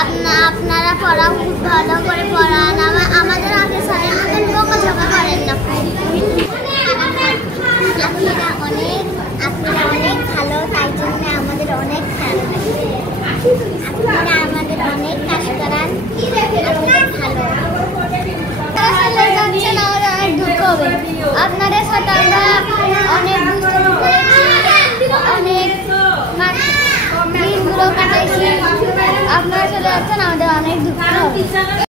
আপনারা পড়াও খুব ভালো করে পড়ান, আমাদের আগে স্যারের মতন বকাঝকা করেন না। আপনারা অনেক ভালো, তাই জন্য আমাদের অনেক ভালো লাগে। আপনারা আমাদের অনেক কাজ করান, ভালো। আমাদের অনেক দুঃখ হবে। আপনাদের সাথে আমরা অনেক অনেক দিনগুলো কাটাইছি। আপনারা চলে যাচ্ছেন, আমাদের অনেক দুঃখ হবে।